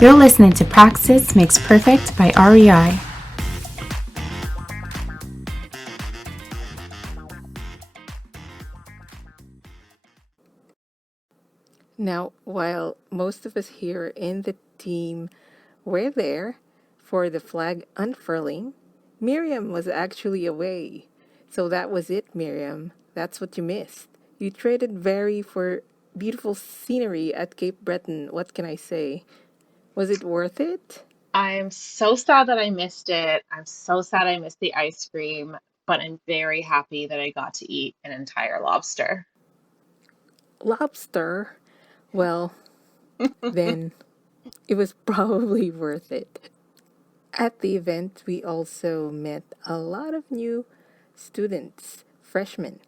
You're listening to Praxis Makes Perfect by REI. Now, while most of us here in the team were there for the flag unfurling, Miriam was actually away. So that was it, Miriam. That's what you missed. You traded very for beautiful scenery at Cape Breton. What can I say? Was it worth it? I'm so sad that I missed it. I'm so sad I missed the ice cream, but I'm very happy that I got to eat an entire lobster. Lobster? Well, then it was probably worth it. At the event, we also met a lot of new students, freshmen,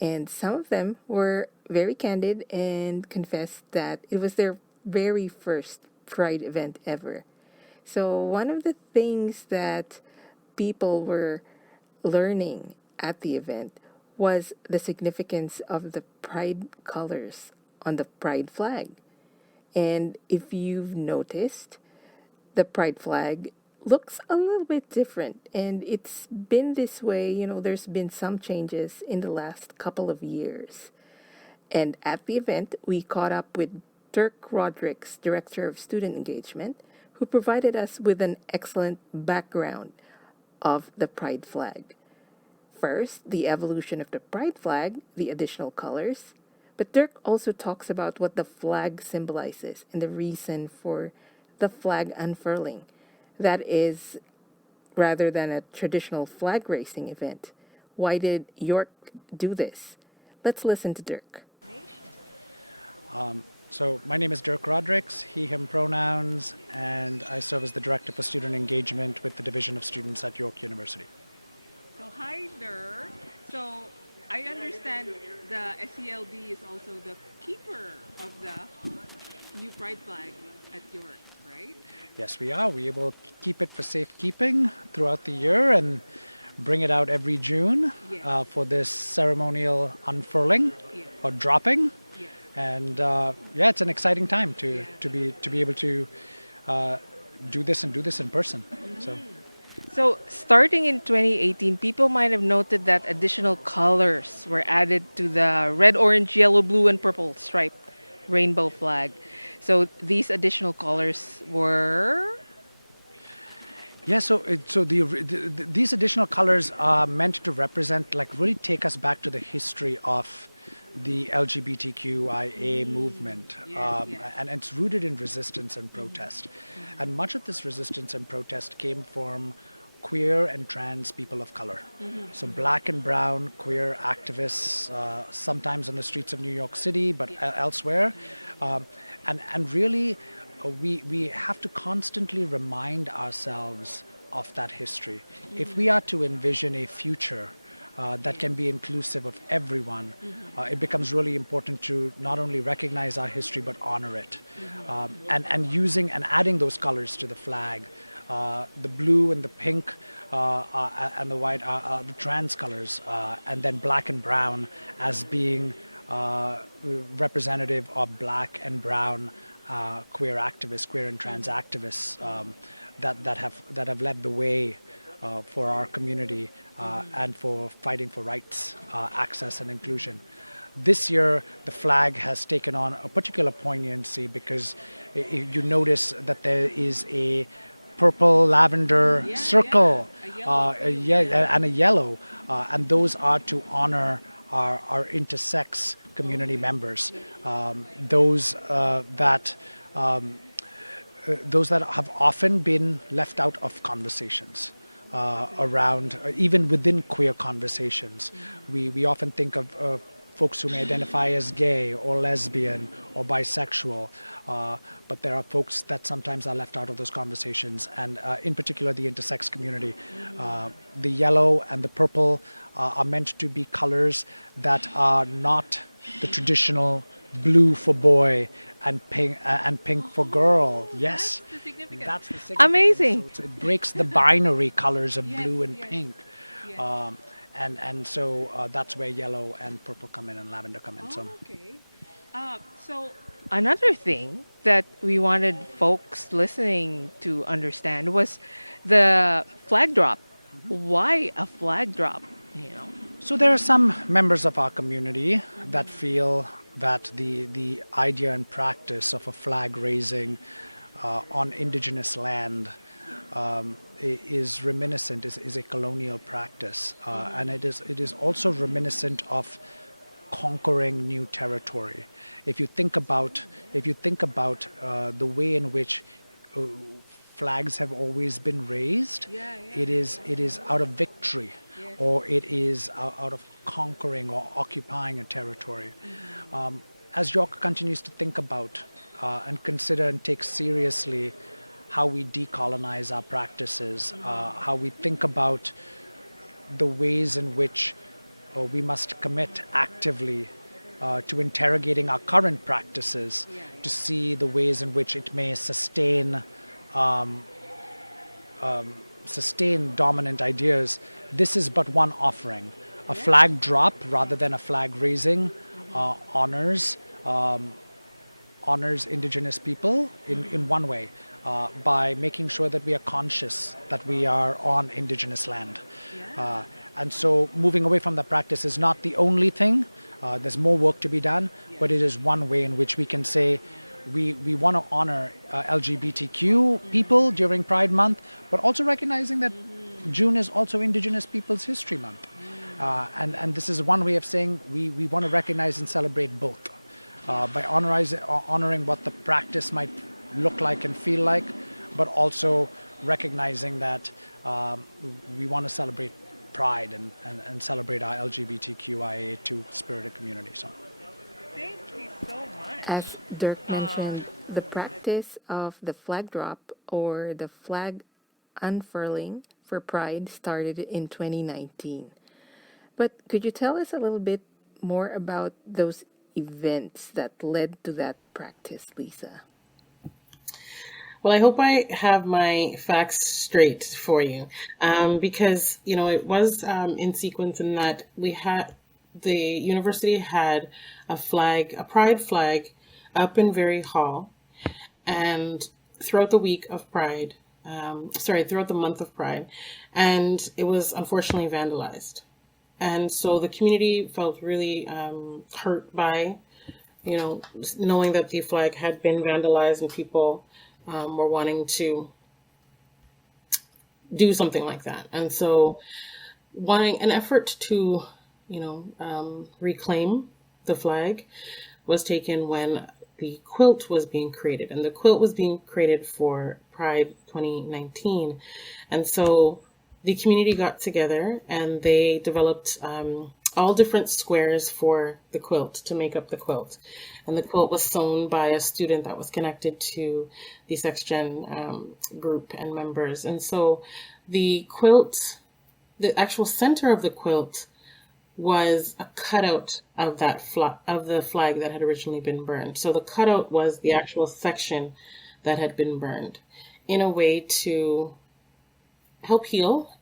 and some of them were very candid and confessed that it was their very first Pride event ever. So, one of the things that people were learning at the event was the significance of the Pride colors on the Pride flag. And if you've noticed, the Pride flag looks a little bit different. And it's been this way, there's been some changes in the last couple of years. And at the event, we caught up with Dirk Rodricks, Director of Student Engagement, who provided us with an excellent background of the Pride flag. First, the evolution of the Pride flag, the additional colors. But Dirk also talks about what the flag symbolizes and the reason for the flag unfurling. That is, rather than a traditional flag racing event. Why did York do this? Let's listen to Dirk. So my name is Dirk Rodricks, he, him pronouns, and I serve as the Director for Student Engagement with the Division of Students at York University. So hi there. So I understand the SELD is also the keeper of the new Pride flag at York, right? Yes, we are. We will keep it for safekeeping throughout the year and bring it out every June for this ceremonial unfurling or dropping. And it's an exciting time to be able to do this in person. So, starting in 2018, people might have noted that additional colors were added to the red, orange, yellow, blue, and purple striped rainbow flag. So, these additional colors were... Yeah, so these additional colors are meant to represent, really take us back to the history of the LGBTQIA movement, and it's rooted in resistance and protest. And much of this resistance and protest came from queer and trans people of color. So black and brown queer activists, sometimes on the streets of New York City, but elsewhere. And really, we have to constantly remind ourselves of that history. If we are to envision a future that can be inclusive of everyone, it becomes really important to not only recognize our history but honor it. And using and adding those colors to the flag, the blue and the pink and the white are the trans colors, and then black and brown as being representative of black and brown queer activists, queer and trans activists that have led the way for our community and for fighting for rights, access, and inclusion. This year, the flag has taken on a particular poignancy because you notice that there is a purple lavender circle, and a yellow, and those are to honor our intersex community members, those that have often been left out of conversations. Around, even within queer conversations. We often think of folks who may identify as gay or lesbian or bisexual, but there are folks that sometimes are left out of those conversations, and in particular the intersex community. The yellow and the purple are meant to be colors that are not the traditional blue for boy and pink for girl. Yes, that's the significance. Amazing. So it breaks the binary colors of blue and pink, and so that's where yellow and purple come in and lavender come in. So Okay. So another thing that we wanted folks listening to understand was the flag drop. Why a flag drop? You know. so there are some members of our community that feel that the idea and practice of a flag raising on indigenous land is reminiscent, is a colonial practice, and it is also reminiscent of conquering new territory. If you think about the way in which uh, flags have always been raised, Yeah, yeah. it is out of victory, Yes. or it is out of conquering or occupying a territory. As York continues to think about and consider and take seriously how we decolonize our practices, how we think about the ways in which we must commit actively to interrogating our current practices to see the ways in which it may sustain dominant ideas. This is but one offering. A flag drop rather than a flag raising honors indigenous people in one way, by making sure that we are conscious that we are on indigenous land. And so moving away from that practice is not the only thing. There's more work to be done, but it is one way in which we can say we want to honor LGBTQ people during Pride Month, but also recognizing that June is also Indigenous Peoples History Month. And this is one way of saying we want to recognize and celebrate both. By honoring what the practice might look like and feel like, but also recognizing that we want to celebrate pride and celebrate our LGBTQIA2 spirited community. So. Thank you so much. As Dirk mentioned, the practice of the flag drop or the flag unfurling for Pride started in 2019. But could you tell us a little bit more about those events that led to that practice, Lisa? Well, I hope I have my facts straight for you, because it was in sequence in that the university had a pride flag, up in Very Hall, and throughout the week of Pride, throughout the month of Pride, and it was unfortunately vandalized, and so the community felt really hurt by knowing that the flag had been vandalized and people were wanting to do something like that. And so wanting an effort to, reclaim the flag was taken when the quilt was being created. And the quilt was being created for Pride 2019. And so the community got together and they developed all different squares for the quilt to make up the quilt. And the quilt was sewn by a student that was connected to the SexGen group and members. And so the quilt, the actual center of the quilt was a cutout of of the flag that had originally been burned. So the cutout was the actual section that had been burned in a way to help heal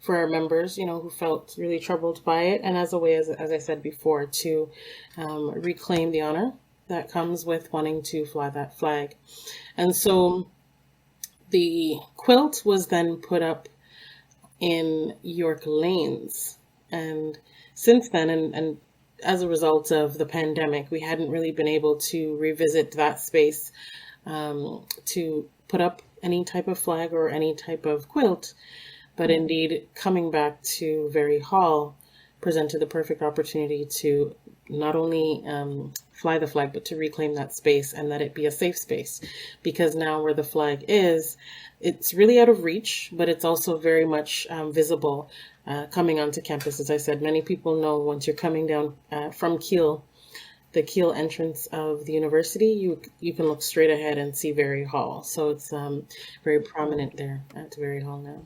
for our members, who felt really troubled by it, and as a way, as I said before, to reclaim the honor that comes with wanting to fly that flag. And so the quilt was then put up in York Lanes. And since then, and as a result of the pandemic, we hadn't really been able to revisit that space to put up any type of flag or any type of quilt. But indeed, coming back to Very Hall presented the perfect opportunity to not only fly the flag, but to reclaim that space and let it be a safe space. Because now where the flag is, it's really out of reach, but it's also very much visible coming onto campus. As I said, many people know once you're coming down from Keele, the Keele entrance of the university, you can look straight ahead and see Very Hall. So it's very prominent there at Very Hall now.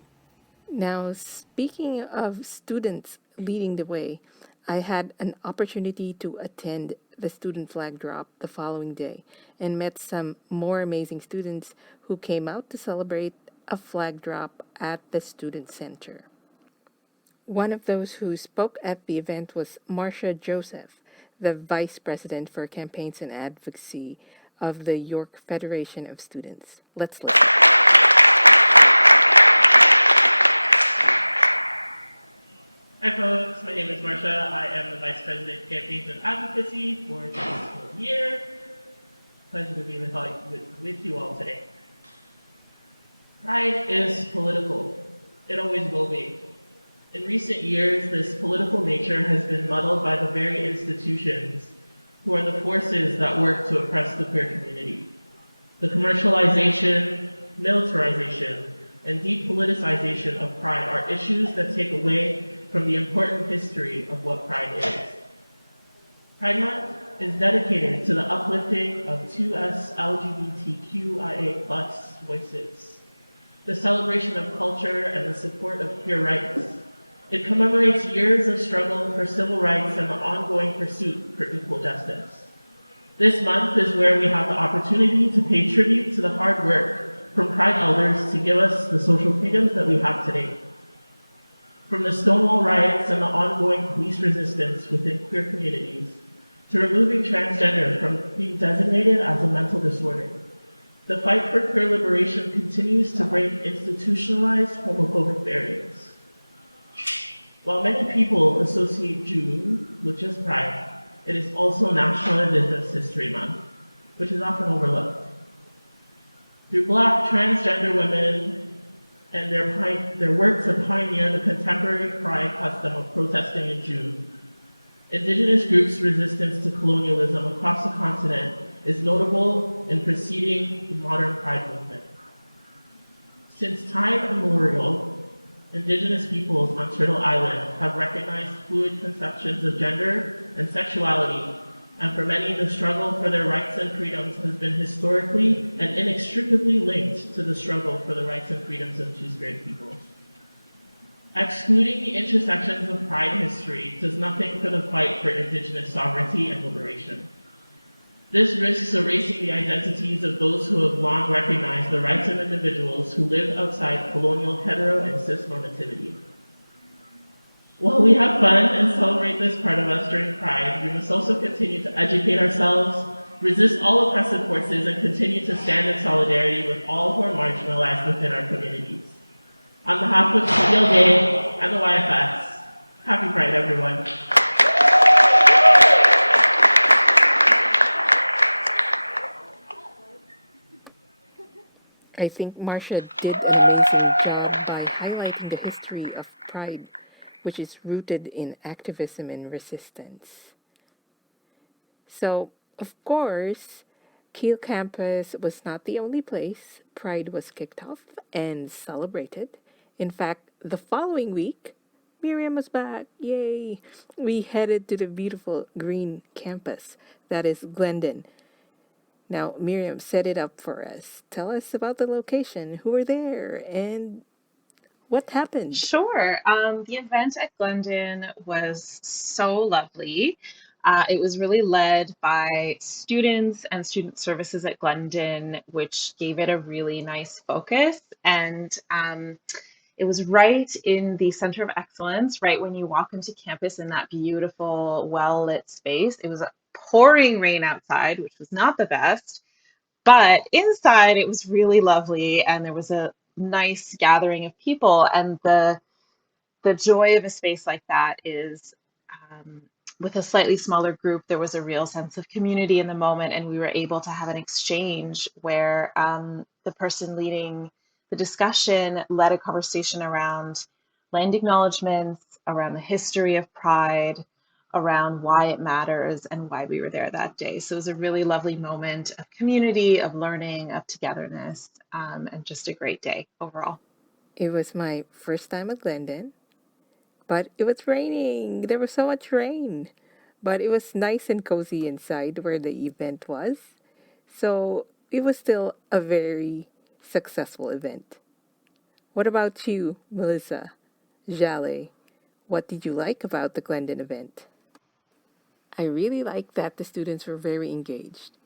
Now, speaking of students leading the way, I had an opportunity to attend the student flag drop the following day and met some more amazing students who came out to celebrate a flag drop at the student center. One of those who spoke at the event was Marsha Joseph, the Vice President for Campaigns and Advocacy of the York Federation of Students. Let's listen. Hi folks, my name is Marsha. I am the Vice President of Campaigns and Advocacy for this school year. Pleasure to be with you all today. Pride is political. It always will be. In recent years, this political nature has been muddled by the very institutions who are the forces that work to oppress the queer community. The commercialization, militarization, and depoliticization of pride are issues that take away from the important history of what pride is. Pride Month is dedicated to the uplifting of 2S LGBTQIA+ voices, the celebration of culture and the support of queer rights. It commemorates years of struggle for civil rights and the ongoing pursuit for equal justice. This month is where we have the opportunity to pay tribute to the hard work from Pride elders to give us the social freedoms that we have today. From the Stonewall riots and the ongoing police resistance within queer communities, to removing transgender from being designated as a mental disorder, the fight for queer liberation continues to break institutionalized homophobic barriers. While many people associate June with just Pride, it is also National Indigenous History Month, which is often overlooked. Through Black transgender women and their work to pioneer the contemporary Pride custom of protesting in June, Indigenous groups' resistance to colonialism across the continent is notable in preceding the modern Pride movement. Since time immemorial, Indigenous peoples on Turtle Island have recognized fluid conceptions of gender and sexuality, and for many, the struggle for their rights and freedoms has been historically and inextricably linked to the struggle for the rights and freedoms of Two-Spirit peoples. Excluding the intersections of Pride history does nothing for the fight for Indigenous sovereignty and liberation. This risks erasing the identities of those who have long recognized the rights of individuals who live outside colonial hetero and cis normativity. While we have fun and celebrate this part of us during Pride, we must also continue to educate ourselves, resist all oppressive forces, and continue to stand in solidarity with all who are marginalized within our communities. On behalf of CLJ and the YFS, happy Pride, everyone. I think Marsha did an amazing job by highlighting the history of Pride, which is rooted in activism and resistance. So, of course, Kiel campus was not the only place Pride was kicked off and celebrated. In fact, the following week, Miriam was back. Yay! We headed to the beautiful green campus that is Glendon. Now, Miriam, set it up for us. Tell us about the location, who were there, and what happened. Sure. The event at Glendon was so lovely. It was really led by students and student services at Glendon, which gave it a really nice focus. And it was right in the center of excellence, right when you walk into campus in that beautiful, well-lit space. It was pouring rain outside, which was not the best. But inside, it was really lovely, and there was a nice gathering of people. And the joy of a space like that is with a slightly smaller group, there was a real sense of community in the moment, and we were able to have an exchange where the person leading the discussion led a conversation around land acknowledgements, around the history of Pride, around why it matters and why we were there that day. So it was a really lovely moment of community, of learning, of togetherness, and just a great day overall. It was my first time at Glendon, but it was raining. There was so much rain. But it was nice and cozy inside where the event was. So it was still a very successful event. What about you, Melissa? Jale, what did you like about the Glendon event? I really liked that the students were very engaged.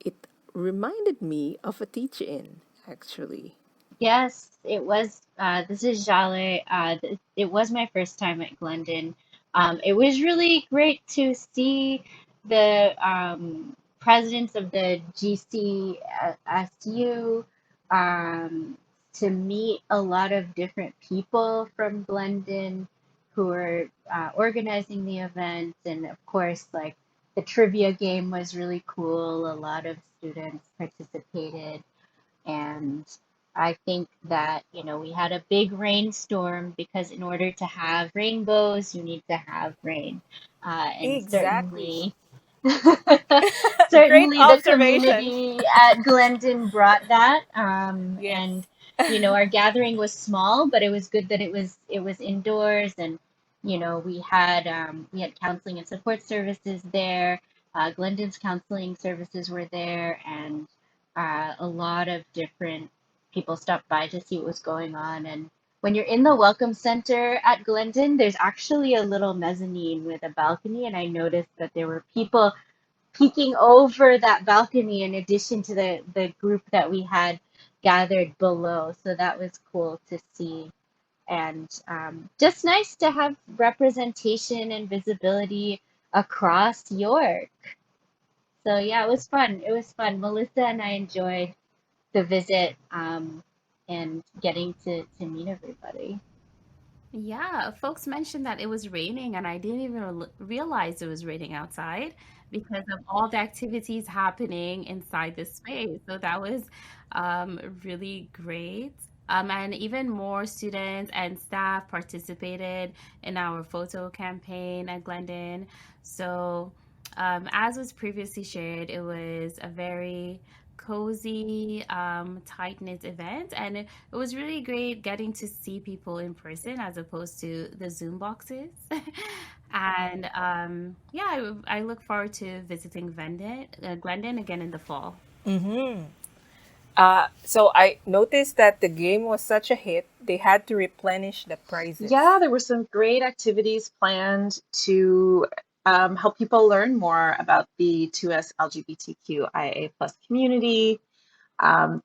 It reminded me of a teach-in, actually. Yes, it was. This is Jale. It was my first time at Glendon. It was really great to see the presidents of the GCSU, to meet a lot of different people from Glendon who were organizing the event. And of course, like the trivia game was really cool. A lot of students participated. And I think that, we had a big rainstorm because in order to have rainbows, you need to have rain. And Exactly. Great certainly the observation. community at Glendon brought that. Yes. And, our gathering was small, but it was good that it was indoors. And, we had counseling and support services there. Glendon's counseling services were there, and a lot of different people stopped by to see what was going on. And when you're in the welcome center at Glendon, there's actually a little mezzanine with a balcony, and I noticed that there were people peeking over that balcony in addition to the group that we had gathered below. So that was cool to see. And just nice to have representation and visibility across York. So yeah, it was fun. It was fun. Melissa and I enjoyed the visit, and getting to meet everybody. Yeah, folks mentioned that it was raining, and I didn't even realize it was raining outside because of all the activities happening inside this space. So that was really great. And even more students and staff participated in our photo campaign at Glendon. So, as was previously shared, it was a very cozy, tight-knit event, and it was really great getting to see people in person as opposed to the Zoom boxes. And yeah, I look forward to visiting Glendon again in the fall. Mm-hmm. So I noticed that the game was such a hit, they had to replenish the prizes. Yeah, there were some great activities planned to help people learn more about the 2S LGBTQIA plus community.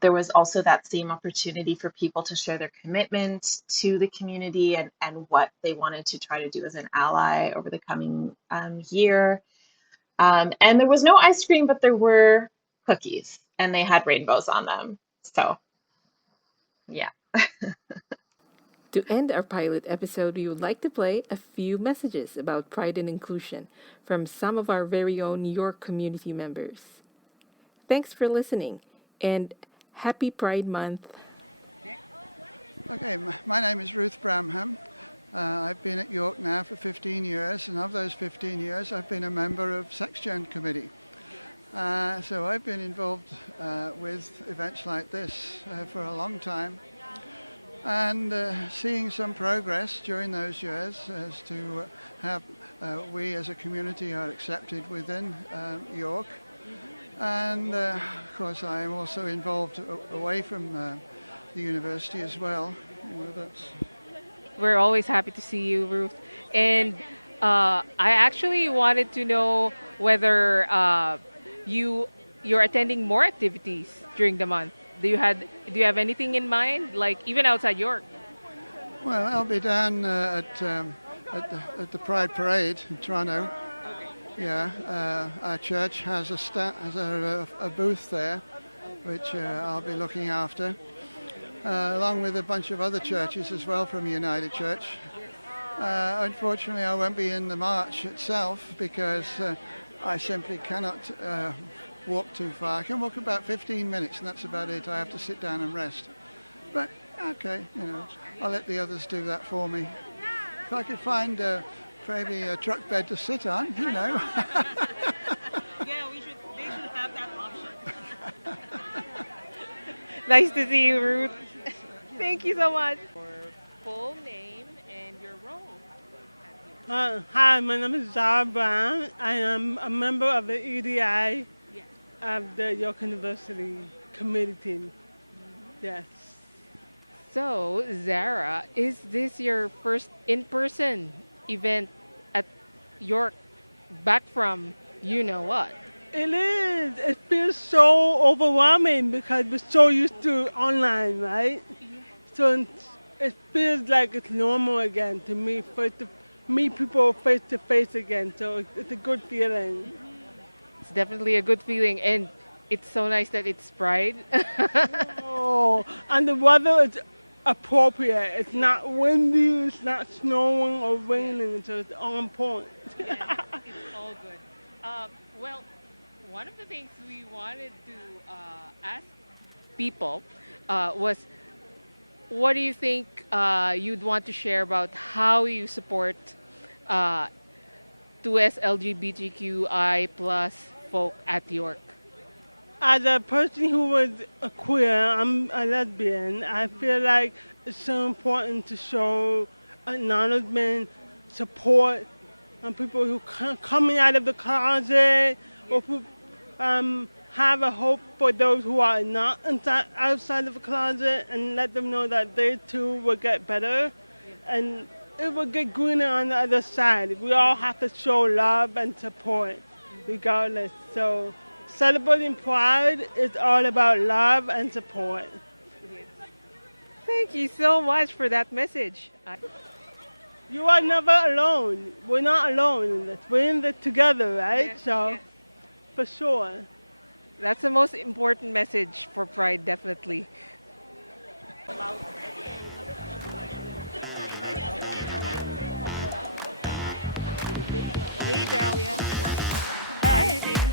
There was also that same opportunity for people to share their commitment to the community and what they wanted to try to do as an ally over the coming year. And there was no ice cream, but there were cookies, and they had rainbows on them. So, yeah. To end our pilot episode, we would like to play a few messages about pride and inclusion from some of our very own New York community members. Thanks for listening, and happy Pride Month. Okay, my name is Ruth Bramham. I've been at York now for 15 years, and of those 15 years, I've been a member of SexGen Committee. So I've been involved with events like this for a long time, and seeing some progress during those years as to how we as a community are accepted within York. And of course, I am also involved away from the university as well. We're always happy to see you, Ruth. And I actually wanted to know whether you're attending more activities during the month. Do you have anything in mind, like even outside York? Well, I'll be down at the Pride Parade in Toronto. Yeah, our church has a booth there, which I'll be looking after, along with a bunch of other churches as well from United Church. Unfortunately, I won't be in the march itself because I simply cannot walk too far. I can walk about 15 minutes, and that's about it. I have to sit down and rest. But okay, I'll let the others do that for me. If I could find maybe a truck bed to sit on, Yeah, they should have that option. Nice to see you, Ruth. Thank you so much. Your full name and your role. Hi, my name is Zara Brown. I am a member of the EDI of the York University committee team. Yes. So, Zara, is this your first in-person event at York back from you know what? It is. It feels so overwhelming because we're so used to online, right? So it feels like it's normal again to meet people face to face again. So it's a good feeling. It's definitely a good feeling, and it's so nice that it's Pride. Oh, and the weather is appropriate. It's not windy, it's not snowing or raining, so it's on point. Yeah, it's all good. Well, one of the things we wanted to ask people was, what do you think you'd want to share about how you support uh, 2S LGBTQI plus folk at York? As a person who was a queer, I'm a lesbian, I feel like it's so important to show acknowledgement, support, and people who coming out of the closet, or who have a hope for those who are not outside of the closet, and let them know that they too will get better, and it will get greener on the other side. We all have to show love and support, regardless. So celebrating Pride is all about love and support. Thank you so much for that message. You are never alone. We're not alone in this. We're in this together, right? Yes, So, yes. for sure. That's the most important message for Pride, definitely. Hey, Dalia. Hi. Nice seeing